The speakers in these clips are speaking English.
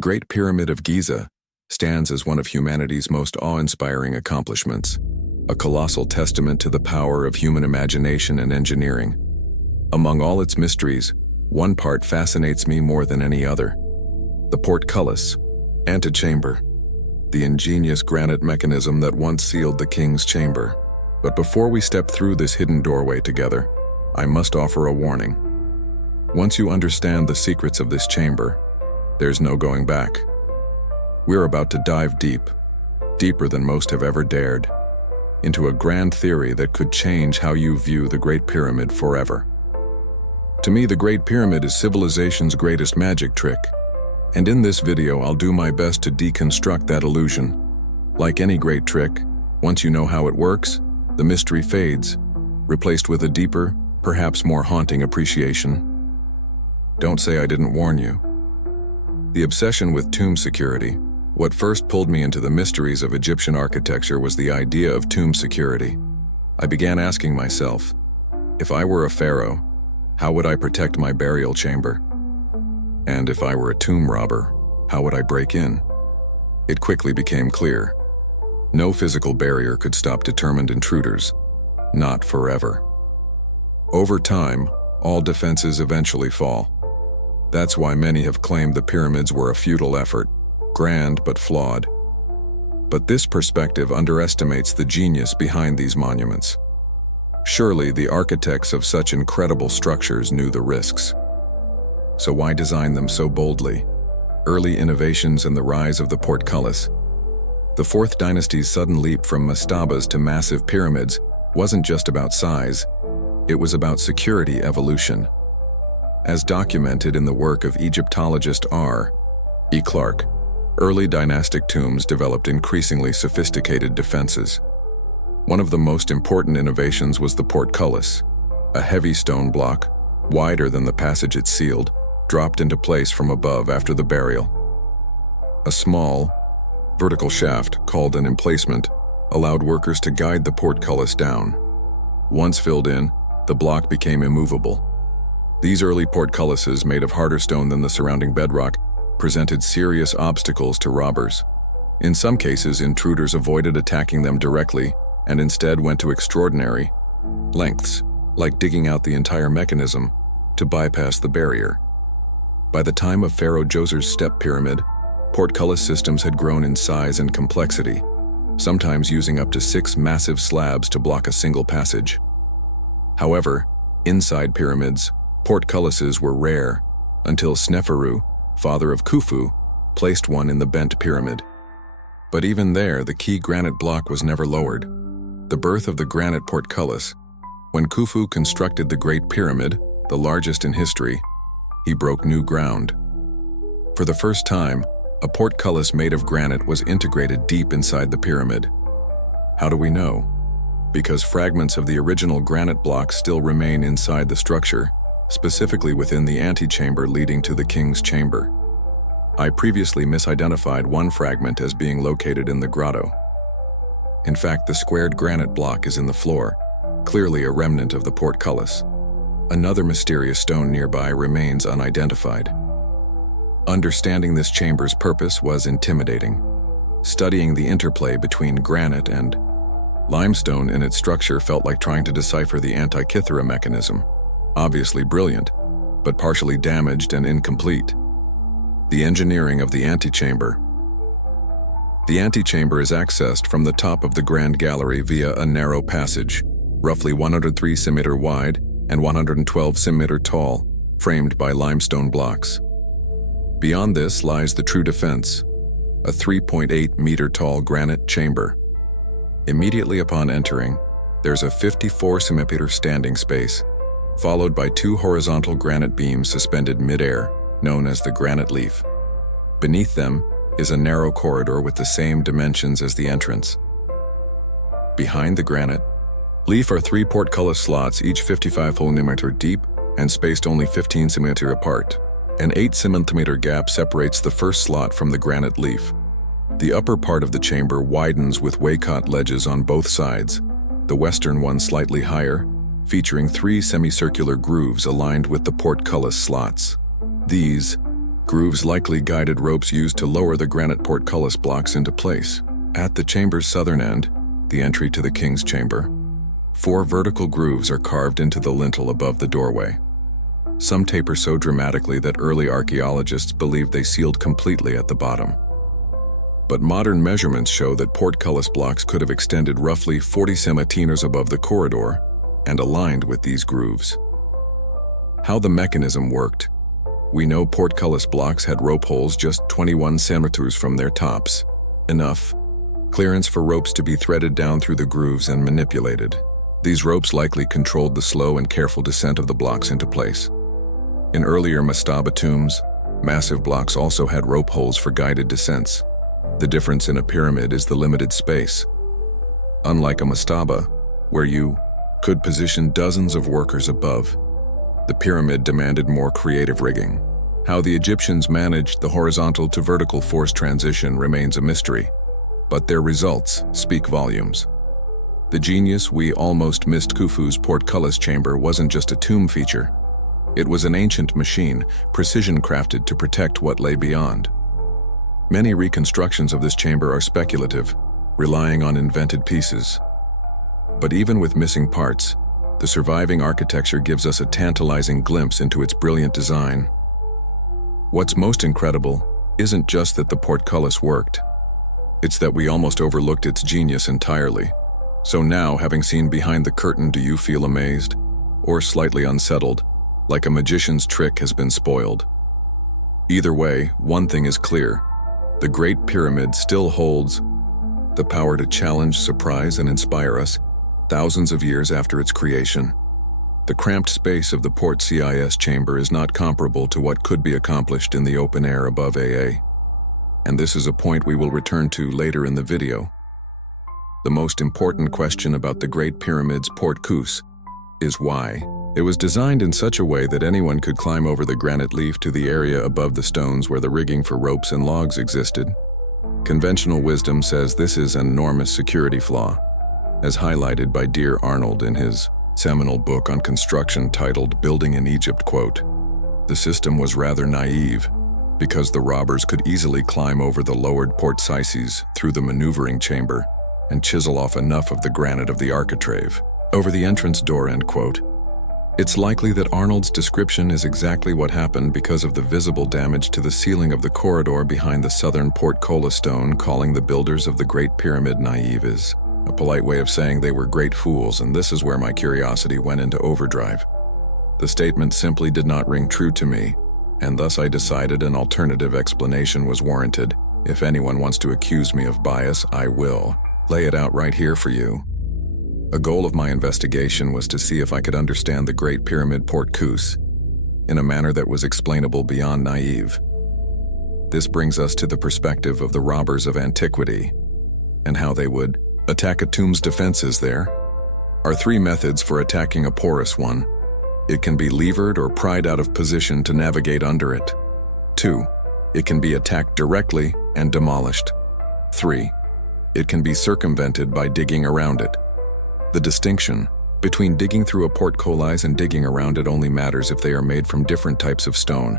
The Great Pyramid of Giza stands as one of humanity's most awe-inspiring accomplishments, a colossal testament to the power of human imagination and engineering. Among all its mysteries, one part fascinates me more than any other: the portcullis, antechamber, the ingenious granite mechanism that once sealed the king's chamber. But before we step through this hidden doorway together, I must offer a warning. Once you understand the secrets of this chamber, there's no going back. We're about to dive deep, deeper than most have ever dared, into a grand theory that could change how you view the Great Pyramid forever. To me, the Great Pyramid is civilization's greatest magic trick, and in this video I'll do my best to deconstruct that illusion. Like any great trick, once you know how it works, the mystery fades, replaced with a deeper, perhaps more haunting appreciation. Don't say I didn't warn you. The obsession with tomb security. What first pulled me into the mysteries of Egyptian architecture was the idea of tomb security. I began asking myself, if I were a pharaoh, how would I protect my burial chamber? And if I were a tomb robber, how would I break in? It quickly became clear. No physical barrier could stop determined intruders. Not forever. Over time, all defenses eventually fall. That's why many have claimed the pyramids were a futile effort, grand but flawed. But this perspective underestimates the genius behind these monuments. Surely the architects of such incredible structures knew the risks. So why design them so boldly? Early innovations and the rise of the portcullis. The Fourth Dynasty's sudden leap from mastabas to massive pyramids wasn't just about size, it was about security evolution. As documented in the work of Egyptologist R. E. Clarke, early dynastic tombs developed increasingly sophisticated defenses. One of the most important innovations was the portcullis, a heavy stone block, wider than the passage it sealed, dropped into place from above after the burial. A small, vertical shaft, called an emplacement, allowed workers to guide the portcullis down. Once filled in, the block became immovable. These early portcullises, made of harder stone than the surrounding bedrock, presented serious obstacles to robbers. In some cases, intruders avoided attacking them directly and instead went to extraordinary lengths, like digging out the entire mechanism, to bypass the barrier. By the time of Pharaoh Djoser's step pyramid, portcullis systems had grown in size and complexity, sometimes using up to 6 massive slabs to block a single passage. However, inside pyramids, portcullises were rare, until Sneferu, father of Khufu, placed one in the bent pyramid. But even there, the key granite block was never lowered. The birth of the granite portcullis. When Khufu constructed the Great Pyramid, the largest in history, he broke new ground. For the first time, a portcullis made of granite was integrated deep inside the pyramid. How do we know? Because fragments of the original granite block still remain inside the structure, specifically within the antechamber leading to the king's chamber. I previously misidentified one fragment as being located in the grotto. In fact, the squared granite block is in the floor, clearly a remnant of the portcullis. Another mysterious stone nearby remains unidentified. Understanding this chamber's purpose was intimidating. Studying the interplay between granite and limestone in its structure felt like trying to decipher the Antikythera mechanism. Obviously brilliant, but partially damaged and incomplete. The engineering of the antechamber. The antechamber is accessed from the top of the Grand Gallery via a narrow passage, roughly 103 cm wide and 112 cm tall, framed by limestone blocks. Beyond this lies the true defense, a 3.8 meter tall granite chamber. Immediately upon entering, there's a 54 cm standing space, followed by 2 horizontal granite beams suspended mid-air, known as the granite leaf. Beneath them is a narrow corridor with the same dimensions as the entrance. Behind the granite leaf are 3 portcullis slots, each 55 cm deep and spaced only 15 cm apart. An 8 cm gap separates the first slot from the granite leaf. The upper part of the chamber widens with waycott ledges on both sides, the western one slightly higher, featuring 3 semicircular grooves aligned with the portcullis slots. These Grooves likely guided ropes used to lower the granite portcullis blocks into place. At the chamber's southern end, the entry to the king's chamber, 4 vertical grooves are carved into the lintel above the doorway. Some taper so dramatically that early archaeologists believed they sealed completely at the bottom. But modern measurements show that portcullis blocks could have extended roughly 40 centimeters above the corridor and aligned with these grooves. How the mechanism worked. We know portcullis blocks had rope holes just 21 centimeters from their tops. Enough clearance for ropes to be threaded down through the grooves and manipulated. These ropes likely controlled the slow and careful descent of the blocks into place. In earlier mastaba tombs, massive blocks also had rope holes for guided descents. The difference in a pyramid is the limited space. Unlike a mastaba, where you could position dozens of workers above, the pyramid demanded more creative rigging. How the Egyptians managed the horizontal to vertical force transition remains a mystery, but their results speak volumes. The genius we almost missed. Khufu's portcullis chamber wasn't just a tomb feature. It was an ancient machine, precision crafted to protect what lay beyond. Many reconstructions of this chamber are speculative, relying on invented pieces. But even with missing parts, the surviving architecture gives us a tantalizing glimpse into its brilliant design. What's most incredible isn't just that the portcullis worked. It's that we almost overlooked its genius entirely. So now, having seen behind the curtain, do you feel amazed or slightly unsettled, like a magician's trick has been spoiled? Either way, one thing is clear. The Great Pyramid still holds the power to challenge, surprise, and inspire us thousands of years after its creation. The cramped space of the Port Cis chamber is not comparable to what could be accomplished in the open air above AA. And this is a point we will return to later in the video. The most important question about the Great Pyramid's portcullis is why. It was designed in such a way that anyone could climb over the granite leaf to the area above the stones where the rigging for ropes and logs existed. Conventional wisdom says this is an enormous security flaw, as highlighted by Dear Arnold in his seminal book on construction titled Building in Egypt, quote, "The system was rather naive, because the robbers could easily climb over the lowered portcullis through the maneuvering chamber and chisel off enough of the granite of the architrave over the entrance door," end quote. It's likely that Arnold's description is exactly what happened because of the visible damage to the ceiling of the corridor behind the southern portcullis stone. Calling the builders of the Great Pyramid naive is a polite way of saying they were great fools, and this is where my curiosity went into overdrive. The statement simply did not ring true to me, and thus I decided an alternative explanation was warranted. If anyone wants to accuse me of bias, I will lay it out right here for you. A goal of my investigation was to see if I could understand the Great Pyramid portcullis in a manner that was explainable beyond naive. This brings us to the perspective of the robbers of antiquity and how they would attack a tomb's defenses. There are 3 methods for attacking a porous one. It can be levered or pried out of position to navigate under it. 2. It can be attacked directly and demolished. 3. It can be circumvented by digging around it. The distinction between digging through a portcullis and digging around it only matters if they are made from different types of stone.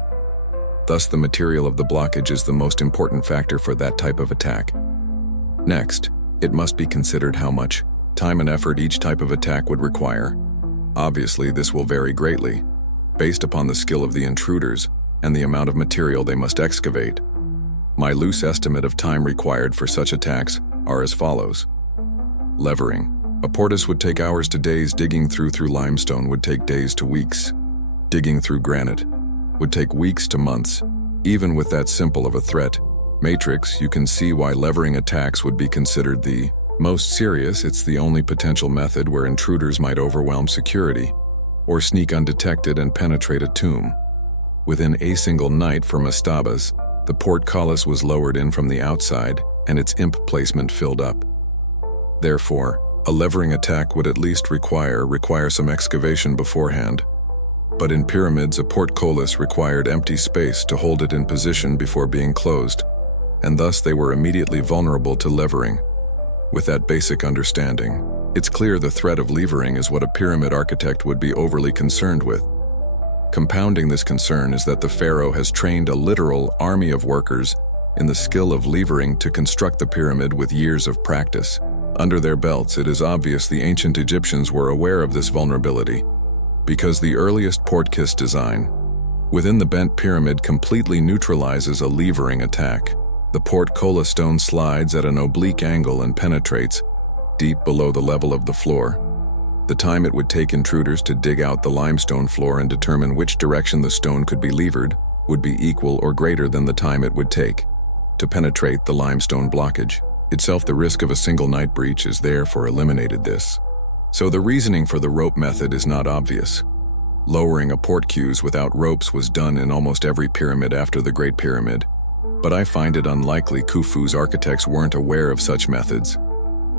Thus, the material of the blockage is the most important factor for that type of attack. Next, it must be considered how much time and effort each type of attack would require. Obviously, this will vary greatly, based upon the skill of the intruders and the amount of material they must excavate. My loose estimate of time required for such attacks are as follows. Levering. A portus would take hours to days. Digging through limestone would take days to weeks. Digging through granite would take weeks to months. Even with that simple of a threat matrix, you can see why levering attacks would be considered the most serious. It's the only potential method where intruders might overwhelm security or sneak undetected and penetrate a tomb. Within a single night for mastabas, the portcullis was lowered in from the outside and its imp placement filled up. Therefore, a levering attack would at least require some excavation beforehand. But in pyramids, a portcullis required empty space to hold it in position before being closed, and thus they were immediately vulnerable to levering. With that basic understanding, it's clear the threat of levering is what a pyramid architect would be overly concerned with. Compounding this concern is that the pharaoh has trained a literal army of workers in the skill of levering to construct the pyramid with years of practice. Under their belts, it is obvious the ancient Egyptians were aware of this vulnerability, because the earliest portcullis design within the bent pyramid completely neutralizes a levering attack. The portcullis stone slides at an oblique angle and penetrates deep below the level of the floor. The time it would take intruders to dig out the limestone floor and determine which direction the stone could be levered would be equal or greater than the time it would take to penetrate the limestone blockage. Itself, the risk of a single night breach is therefore eliminated this. So the reasoning for the rope method is not obvious. Lowering a portcullis without ropes was done in almost every pyramid after the Great Pyramid, but I find it unlikely Khufu's architects weren't aware of such methods.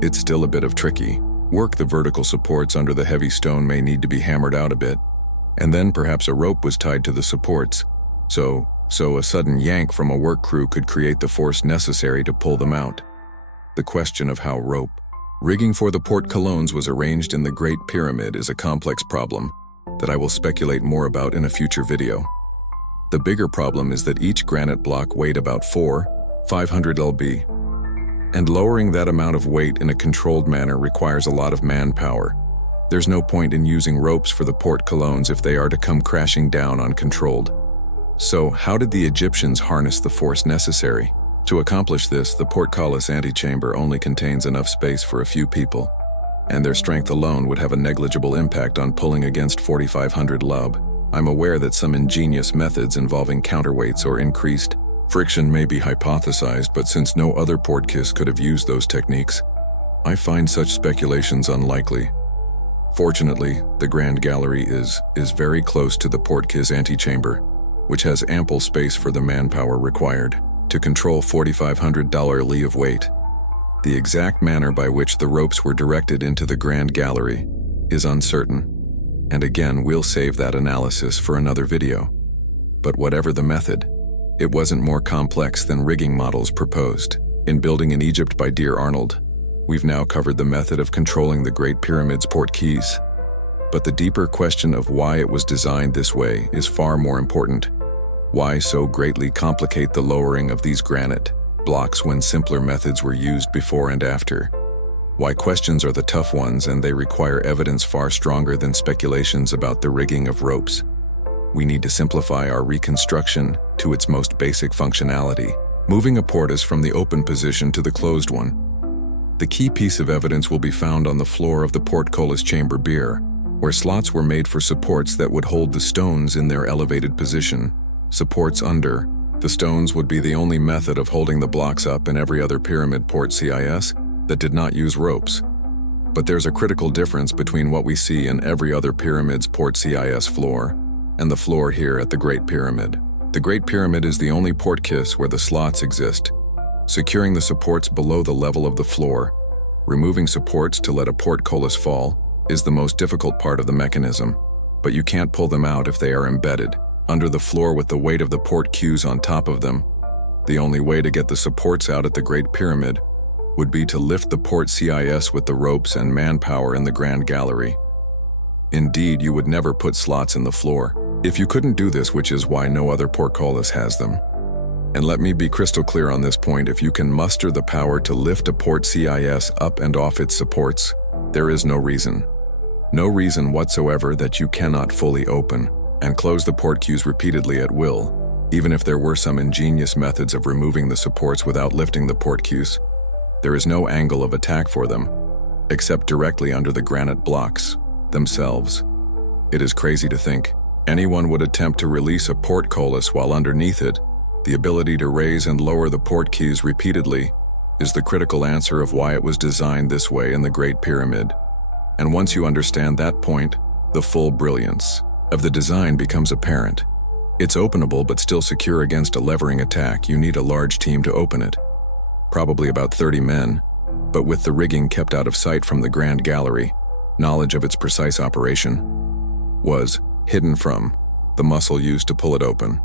It's still a bit of tricky work. The vertical supports under the heavy stone may need to be hammered out a bit, and then perhaps a rope was tied to the supports, so a sudden yank from a work crew could create the force necessary to pull them out. The question of how rope rigging for the portcullis was arranged in the Great Pyramid is a complex problem that I will speculate more about in a future video. The bigger problem is that each granite block weighed about 500 lb, and lowering that amount of weight in a controlled manner requires a lot of manpower. There's no point in using ropes for the portcullis if they are to come crashing down uncontrolled. So how did the Egyptians harness the force necessary? To accomplish this, the portcullis antechamber only contains enough space for a few people, and their strength alone would have a negligible impact on pulling against 4,500 lb. I'm aware that some ingenious methods involving counterweights or increased friction may be hypothesized, but since no other portcullis could have used those techniques, I find such speculations unlikely. Fortunately, the Grand Gallery is very close to the portcullis antechamber, which has ample space for the manpower required to control 4,500 li of weight. The exact manner by which the ropes were directed into the Grand Gallery is uncertain, and again, we'll save that analysis for another video. But whatever the method, it wasn't more complex than rigging models proposed. In Building in Egypt by Dear Arnold, we've now covered the method of controlling the Great Pyramid's portcullis. But the deeper question of why it was designed this way is far more important. Why so greatly complicate the lowering of these granite blocks when simpler methods were used before and after? Why questions are the tough ones, and they require evidence far stronger than speculations about the rigging of ropes. We need to simplify our reconstruction to its most basic functionality, moving a portus from the open position to the closed one. The key piece of evidence will be found on the floor of the portcullis chamber bier, where slots were made for supports that would hold the stones in their elevated position. Supports under the stones would be the only method of holding the blocks up in every other pyramid portcullis that did not use ropes. But there's a critical difference between what we see in every other pyramid's portcullis floor and the floor here at the Great Pyramid. The Great Pyramid is the only portcullis where the slots exist. Securing the supports below the level of the floor, removing supports to let a portcullis fall, is the most difficult part of the mechanism, but you can't pull them out if they are embedded under the floor with the weight of the portcullis on top of them. The only way to get the supports out at the Great Pyramid would be to lift the portcullis with the ropes and manpower in the Grand Gallery. Indeed, you would never put slots in the floor if you couldn't do this, which is why no other portcullis has them. And let me be crystal clear on this point: if you can muster the power to lift a portcullis up and off its supports, there is no reason whatsoever that you cannot fully open and close the portcullis repeatedly at will. Even if there were some ingenious methods of removing the supports without lifting the portcullis, there is no angle of attack for them, except directly under the granite blocks themselves. It is crazy to think anyone would attempt to release a portcullis while underneath it. The ability to raise and lower the portcullis repeatedly is the critical answer of why it was designed this way in the Great Pyramid. And once you understand that point, the full brilliance of the design becomes apparent. It's openable but still secure against a levering attack. You need a large team to open it, probably about 30 men, but with the rigging kept out of sight from the Grand Gallery, knowledge of its precise operation was hidden from the muscle used to pull it open.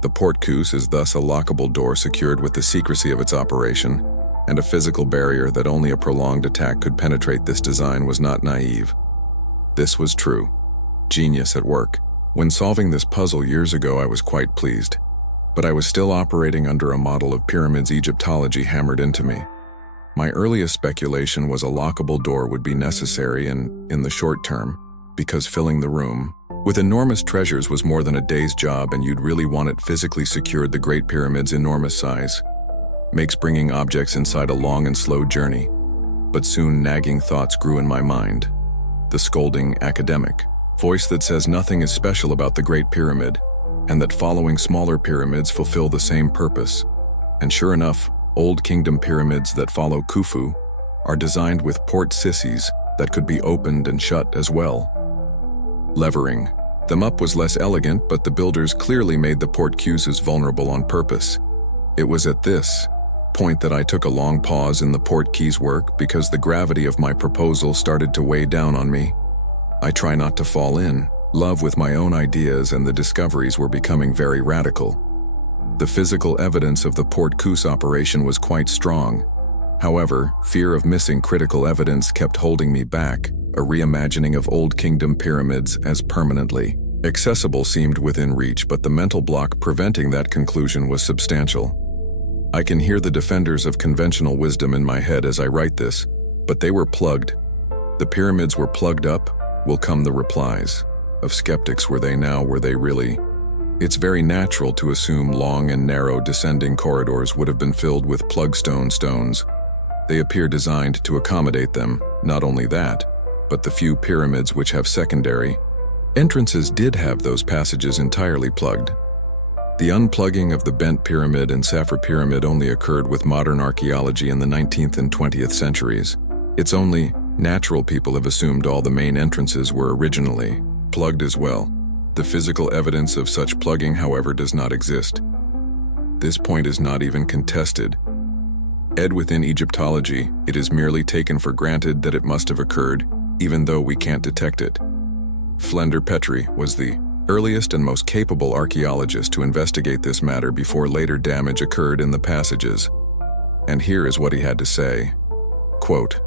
The portcullis is thus a lockable door secured with the secrecy of its operation, and a physical barrier that only a prolonged attack could penetrate. This design was not naive. This was true. Genius at work. When solving this puzzle years ago, I was quite pleased, but I was still operating under a model of pyramids Egyptology hammered into me. My earliest speculation was a lockable door would be necessary in the short term, because filling the room with enormous treasures was more than a day's job, and you'd really want it physically secured. The Great Pyramid's enormous size makes bringing objects inside a long and slow journey. But soon nagging thoughts grew in my mind. The scolding academic voice that says nothing is special about the Great Pyramid, and that following smaller pyramids fulfill the same purpose. And sure enough, Old Kingdom pyramids that follow Khufu are designed with port sissies that could be opened and shut as well. Levering them up was less elegant, but the builders clearly made the port cues vulnerable on purpose. It was at this point that I took a long pause in the port keys work, because the gravity of my proposal started to weigh down on me. I try not to fall in love with my own ideas, and the discoveries were becoming very radical. The physical evidence of the port Kus operation was quite strong. However, fear of missing critical evidence kept holding me back. A reimagining of Old Kingdom pyramids as permanently accessible seemed within reach, but the mental block preventing that conclusion was substantial. I can hear the defenders of conventional wisdom in my head as I write this, but they were plugged. The pyramids were plugged up, will come the replies. Of skeptics, were they now, were they really? It's very natural to assume long and narrow descending corridors would have been filled with plugstone stones. They appear designed to accommodate them. Not only that, but the few pyramids which have secondary entrances did have those passages entirely plugged. The unplugging of the Bent Pyramid and Saphir Pyramid only occurred with modern archaeology in the 19th and 20th centuries. It's only natural people have assumed all the main entrances were originally plugged as well. The physical evidence of such plugging, however, does not exist. This point is not even contested. Within Egyptology, it is merely taken for granted that it must have occurred, even though we can't detect it. Flender Petrie was the earliest and most capable archaeologist to investigate this matter before later damage occurred in the passages. And here is what he had to say. Quote,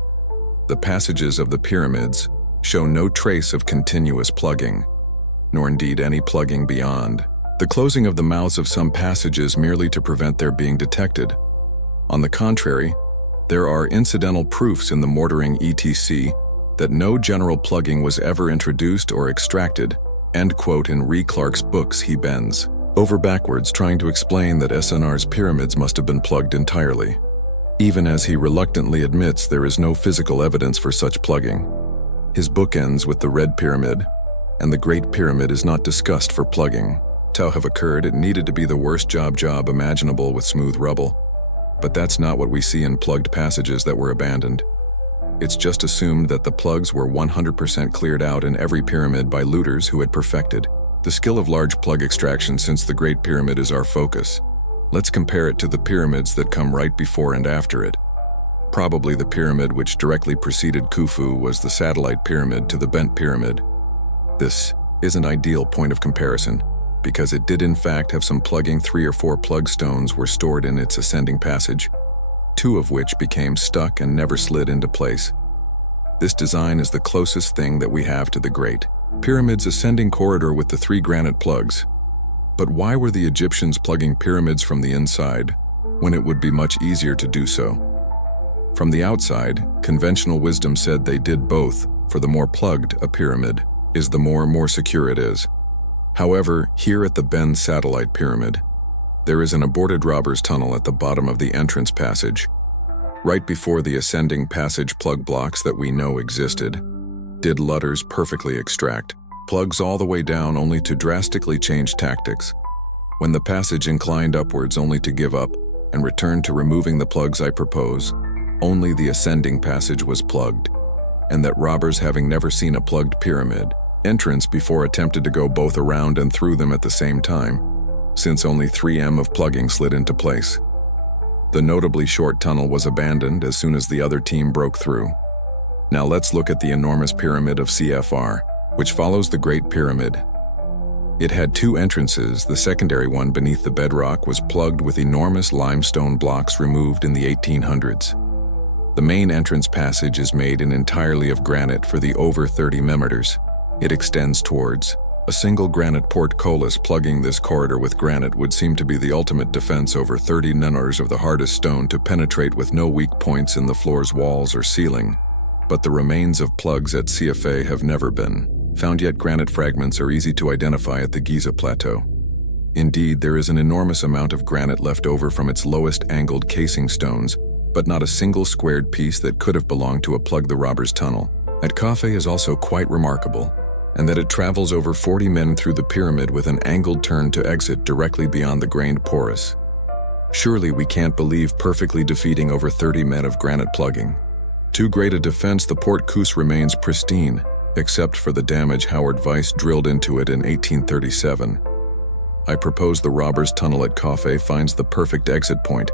"The passages of the pyramids show no trace of continuous plugging, nor indeed any plugging beyond the closing of the mouths of some passages merely to prevent their being detected. On the contrary, there are incidental proofs in the mortaring etc. that no general plugging was ever introduced or extracted." End quote. In Ree Clark's books, he bends over backwards trying to explain that SNR's pyramids must have been plugged entirely, even as he reluctantly admits there is no physical evidence for such plugging. His book ends with the Red Pyramid, and the Great Pyramid is not discussed for plugging. To have occurred, it needed to be the worst job imaginable with smooth rubble. But that's not what we see in plugged passages that were abandoned. It's just assumed that the plugs were 100% cleared out in every pyramid by looters who had perfected the skill of large plug extraction. Since the Great Pyramid is our focus, let's compare it to the pyramids that come right before and after it. Probably the pyramid which directly preceded Khufu was the satellite pyramid to the Bent Pyramid. This is an ideal point of comparison, because it did in fact have some plugging. 3 or 4 plug stones were stored in its ascending passage, 2 of which became stuck and never slid into place. This design is the closest thing that we have to the Great Pyramid's ascending corridor with the 3 granite plugs. But why were the Egyptians plugging pyramids from the inside, when it would be much easier to do so from the outside? Conventional wisdom said they did both, for the more plugged a pyramid is, the more secure it is. However, here at the Ben Satellite Pyramid, there is an aborted robber's tunnel at the bottom of the entrance passage. Right before the ascending passage plug blocks that we know existed, did Lutters perfectly extract plugs all the way down, only to drastically change tactics when the passage inclined upwards, only to give up and return to removing the plugs. I propose only the ascending passage was plugged, and that robbers, having never seen a plugged pyramid entrance before, attempted to go both around and through them at the same time, since only 3 m of plugging slid into place. The notably short tunnel was abandoned as soon as the other team broke through. Now let's look at the enormous pyramid of CFR, which follows the Great Pyramid. It had 2 entrances. The secondary one beneath the bedrock was plugged with enormous limestone blocks removed in the 1800s. The main entrance passage is made in entirely of granite for the over 30 meters. It extends towards A single granite portcullis plugging this corridor with granite would seem to be the ultimate defense over 30 nanors of the hardest stone to penetrate with no weak points in the floor's walls or ceiling. But the remains of plugs at CFA have never been found yet. Granite fragments are easy to identify at the Giza Plateau. Indeed, there is an enormous amount of granite left over from its lowest angled casing stones, but not a single squared piece that could have belonged to a plug. The robber's tunnel at Cafe is also quite remarkable, and that it travels over 40 men through the pyramid with an angled turn to exit directly beyond the grained porous. Surely we can't believe perfectly defeating over 30 men of granite plugging. Too great a defense, the portcullis remains pristine, except for the damage Howard Weiss drilled into it in 1837. I propose the robber's tunnel at Cafe finds the perfect exit point,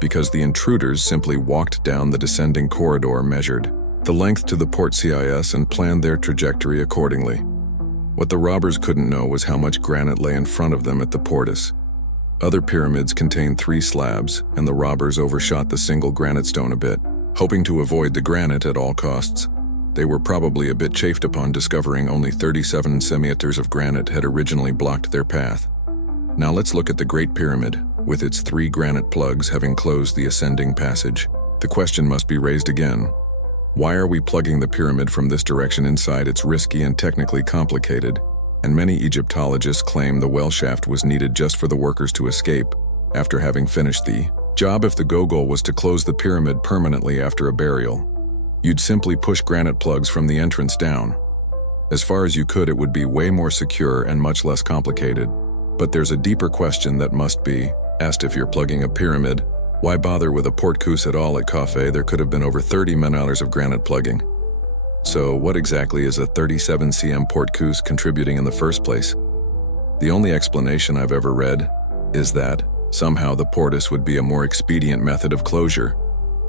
because the intruders simply walked down the descending corridor, measured the length to the port CIS, and planned their trajectory accordingly. What the robbers couldn't know was how much granite lay in front of them at the portus. Other pyramids contained 3 slabs, and the robbers overshot the single granite stone a bit, hoping to avoid the granite at all costs. They were probably a bit chafed upon discovering only 37 centimeters of granite had originally blocked their path. Now let's look at the Great Pyramid, with its 3 granite plugs having closed the ascending passage. The question must be raised again. Why are we plugging the pyramid from this direction inside? It's risky and technically complicated, and many Egyptologists claim the well shaft was needed just for the workers to escape after having finished the job. If the goal was to close the pyramid permanently after a burial, you'd simply push granite plugs from the entrance down. As far as you could, it would be way more secure and much less complicated. But there's a deeper question that must be asked. If you're plugging a pyramid, why bother with a portcullis at all at Cafe? There could have been over 30 man-hours of granite plugging. So what exactly is a 37 cm portcullis contributing in the first place? The only explanation I've ever read is that somehow the portus would be a more expedient method of closure,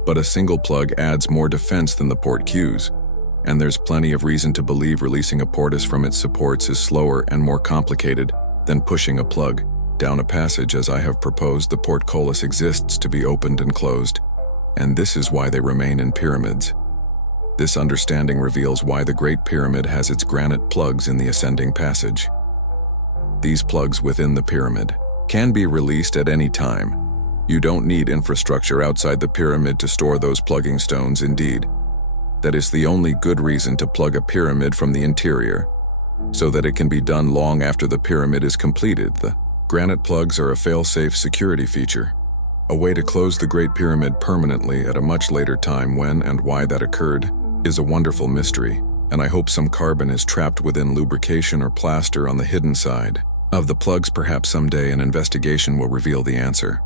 but a single plug adds more defense than the portcullis, and there's plenty of reason to believe releasing a portus from its supports is slower and more complicated than pushing a plug down a passage. As I have proposed, the portcullis exists to be opened and closed, and this is why they remain in pyramids. This understanding reveals why the Great Pyramid has its granite plugs in the ascending passage. These plugs within the pyramid can be released at any time. You don't need infrastructure outside the pyramid to store those plugging stones. Indeed, that is the only good reason to plug a pyramid from the interior, so that it can be done long after the pyramid is completed. The granite plugs are a fail-safe security feature, a way to close the Great Pyramid permanently at a much later time. When and why that occurred is a wonderful mystery, and I hope some carbon is trapped within lubrication or plaster on the hidden side of the plugs. Perhaps someday an investigation will reveal the answer.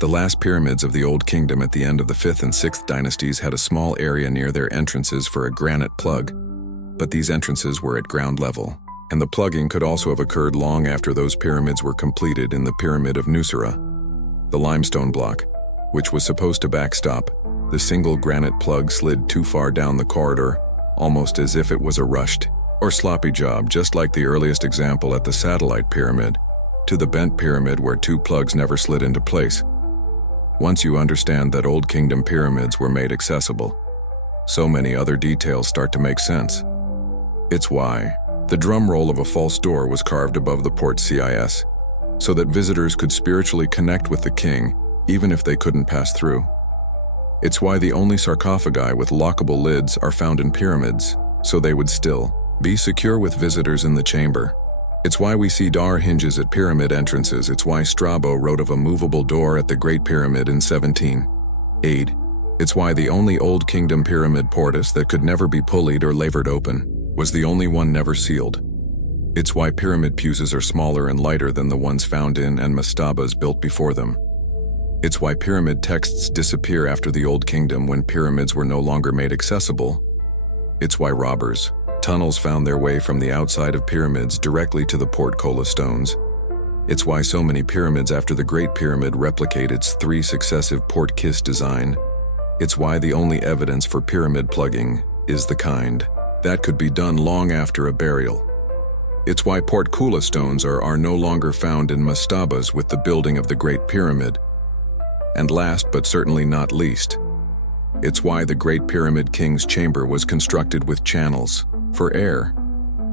The last pyramids of the Old Kingdom at the end of the 5th and 6th dynasties had a small area near their entrances for a granite plug, but these entrances were at ground level, and the plugging could also have occurred long after those pyramids were completed. In the Pyramid of Nusra, the limestone block, which was supposed to backstop, the single granite plug slid too far down the corridor, almost as if it was a rushed or sloppy job, just like the earliest example at the satellite pyramid, to the bent pyramid where 2 plugs never slid into place. Once you understand that Old Kingdom pyramids were made accessible, so many other details start to make sense. It's why the drum roll of a false door was carved above the port CIS, so that visitors could spiritually connect with the king even if they couldn't pass through. It's why the only sarcophagi with lockable lids are found in pyramids, so they would still be secure with visitors in the chamber. It's why we see door hinges at pyramid entrances. It's why Strabo wrote of a movable door at the Great Pyramid in 1708. It's why the only Old Kingdom pyramid portus that could never be pulleyed or levered open was the only one never sealed. It's why pyramid puces are smaller and lighter than the ones found in and mastabas built before them. It's why pyramid texts disappear after the Old Kingdom when pyramids were no longer made accessible. It's why robbers' tunnels found their way from the outside of pyramids directly to the portcullis stones. It's why so many pyramids after the Great Pyramid replicate its 3 successive portcullis design. It's why the only evidence for pyramid plugging is the kind that could be done long after a burial. It's why portcullis stones are no longer found in mastabas with the building of the Great Pyramid. And last but certainly not least, it's why the Great Pyramid King's chamber was constructed with channels for air.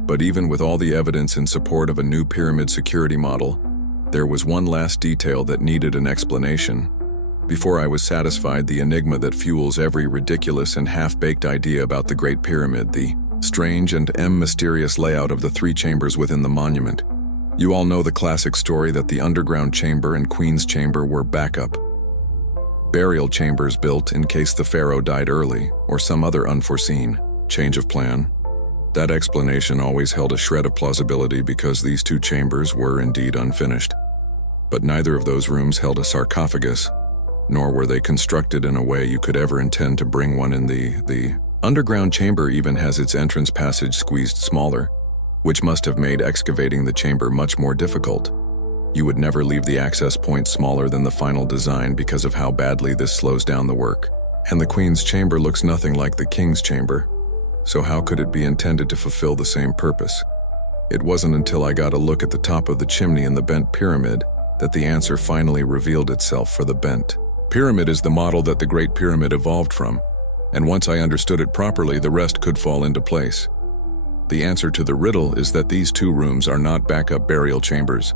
But even with all the evidence in support of a new pyramid security model, there was one last detail that needed an explanation. Before I was satisfied, the enigma that fuels every ridiculous and half-baked idea about the Great Pyramid, the strange and mysterious layout of the three chambers within the monument. You all know the classic story that the underground chamber and Queen's chamber were backup burial chambers built in case the pharaoh died early or some other unforeseen change of plan. That explanation always held a shred of plausibility because these two chambers were indeed unfinished. But neither of those rooms held a sarcophagus, nor were they constructed in a way you could ever intend to bring one in. The underground chamber even has its entrance passage squeezed smaller, which must have made excavating the chamber much more difficult. You would never leave the access point smaller than the final design because of how badly this slows down the work. And the Queen's chamber looks nothing like the King's chamber, so how could it be intended to fulfill the same purpose? It wasn't until I got a look at the top of the chimney in the bent pyramid that the answer finally revealed itself for the bent pyramid is the model that the Great Pyramid evolved from, and once I understood it properly, the rest could fall into place. The answer to the riddle is that these two rooms are not backup burial chambers.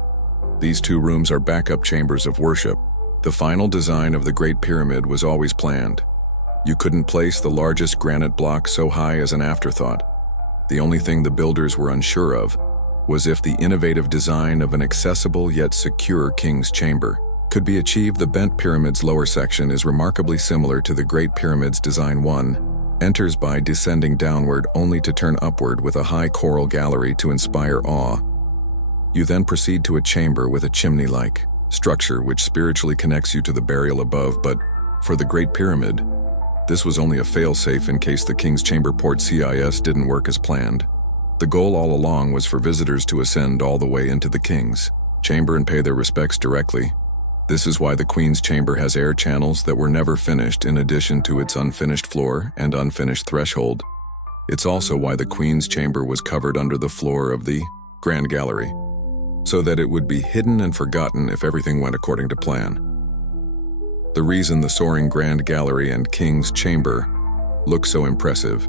These two rooms are backup chambers of worship. The final design of the Great Pyramid was always planned. You couldn't place the largest granite block so high as an afterthought. The only thing the builders were unsure of was if the innovative design of an accessible yet secure King's chamber could be achieved. The bent pyramid's lower section is remarkably similar to the Great Pyramid's design. One enters by descending downward only to turn upward with a high coral gallery to inspire awe. You then proceed to a chamber with a chimney-like structure which spiritually connects you to the burial above, but for the Great Pyramid, this was only a fail-safe in case the King's Chamber Port CIS didn't work as planned. The goal all along was for visitors to ascend all the way into the King's Chamber and pay their respects directly. This is why the Queen's Chamber has air channels that were never finished in addition to its unfinished floor and unfinished threshold. It's also why the Queen's Chamber was covered under the floor of the Grand Gallery, so that it would be hidden and forgotten if everything went according to plan. The reason the soaring Grand Gallery and King's Chamber look so impressive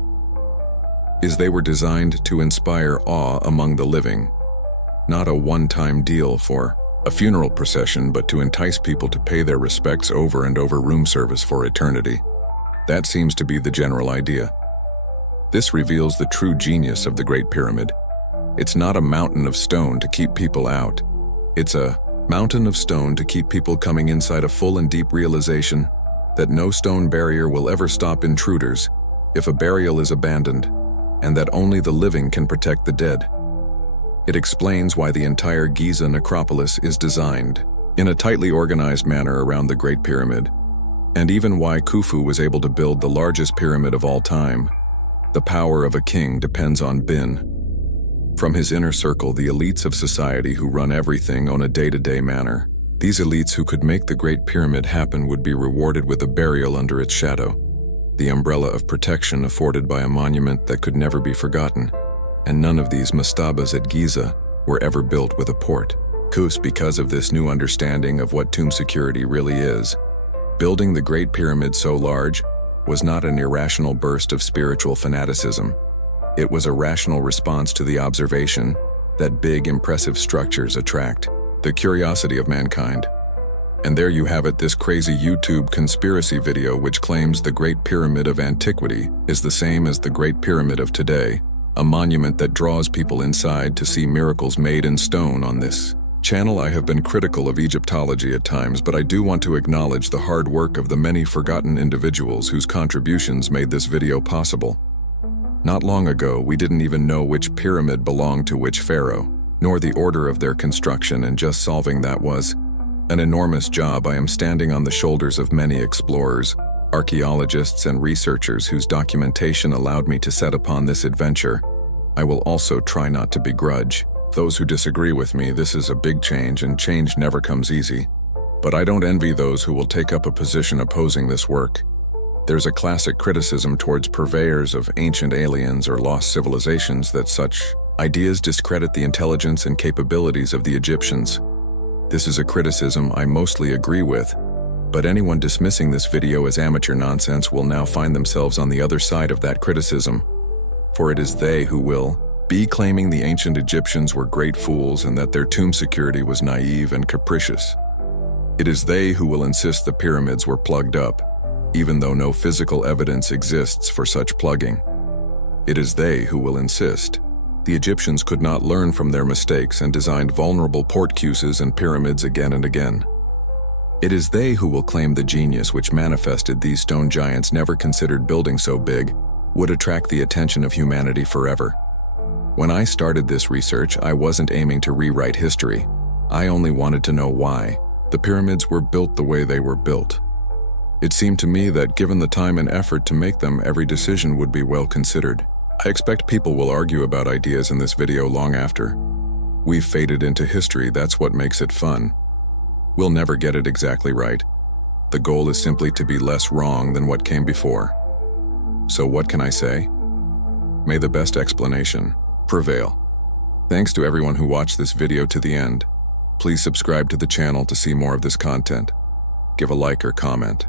is they were designed to inspire awe among the living, not a one-time deal for a funeral procession, but to entice people to pay their respects over and over room service for eternity. That seems to be the general idea. This reveals the true genius of the Great Pyramid. It's not a mountain of stone to keep people out. It's a mountain of stone to keep people coming inside a full and deep realization that no stone barrier will ever stop intruders if a burial is abandoned, and that only the living can protect the dead. It explains why the entire Giza necropolis is designed in a tightly organized manner around the Great Pyramid, and even why Khufu was able to build the largest pyramid of all time. The power of a king depends on Bin. From his inner circle, the elites of society who run everything on a day-to-day manner. These elites who could make the Great Pyramid happen would be rewarded with a burial under its shadow, the umbrella of protection afforded by a monument that could never be forgotten. And none of these mastabas at Giza were ever built with a port. Because of this new understanding of what tomb security really is, building the Great Pyramid so large was not an irrational burst of spiritual fanaticism. It was a rational response to the observation that big, impressive structures attract the curiosity of mankind. And there you have it, this crazy YouTube conspiracy video which claims the Great Pyramid of antiquity is the same as the Great Pyramid of today, a monument that draws people inside to see miracles made in stone. On this channel, I have been critical of Egyptology at times, but I do want to acknowledge the hard work of the many forgotten individuals whose contributions made this video possible. Not long ago, we didn't even know which pyramid belonged to which pharaoh, nor the order of their construction, and just solving that was an enormous job. I am standing on the shoulders of many explorers, archaeologists, and researchers whose documentation allowed me to set upon this adventure. I will also try not to begrudge those who disagree with me. This is a big change, and change never comes easy. But I don't envy those who will take up a position opposing this work. There's a classic criticism towards purveyors of ancient aliens or lost civilizations that such ideas discredit the intelligence and capabilities of the Egyptians. This is a criticism I mostly agree with, but anyone dismissing this video as amateur nonsense will now find themselves on the other side of that criticism, for it is they who will B, claiming the ancient Egyptians were great fools and that their tomb security was naive and capricious. It is they who will insist the pyramids were plugged up, even though no physical evidence exists for such plugging. It is they who will insist the Egyptians could not learn from their mistakes and designed vulnerable portcullises and pyramids again and again. It is they who will claim the genius which manifested these stone giants never considered building so big would attract the attention of humanity forever. When I started this research, I wasn't aiming to rewrite history. I only wanted to know why the pyramids were built the way they were built. It seemed to me that given the time and effort to make them, every decision would be well considered. I expect people will argue about ideas in this video long after. We've faded into history, that's what makes it fun. We'll never get it exactly right. The goal is simply to be less wrong than what came before. So what can I say? May the best explanation prevail. Thanks to everyone who watched this video to the end. Please subscribe to the channel to see more of this content. Give a like or comment.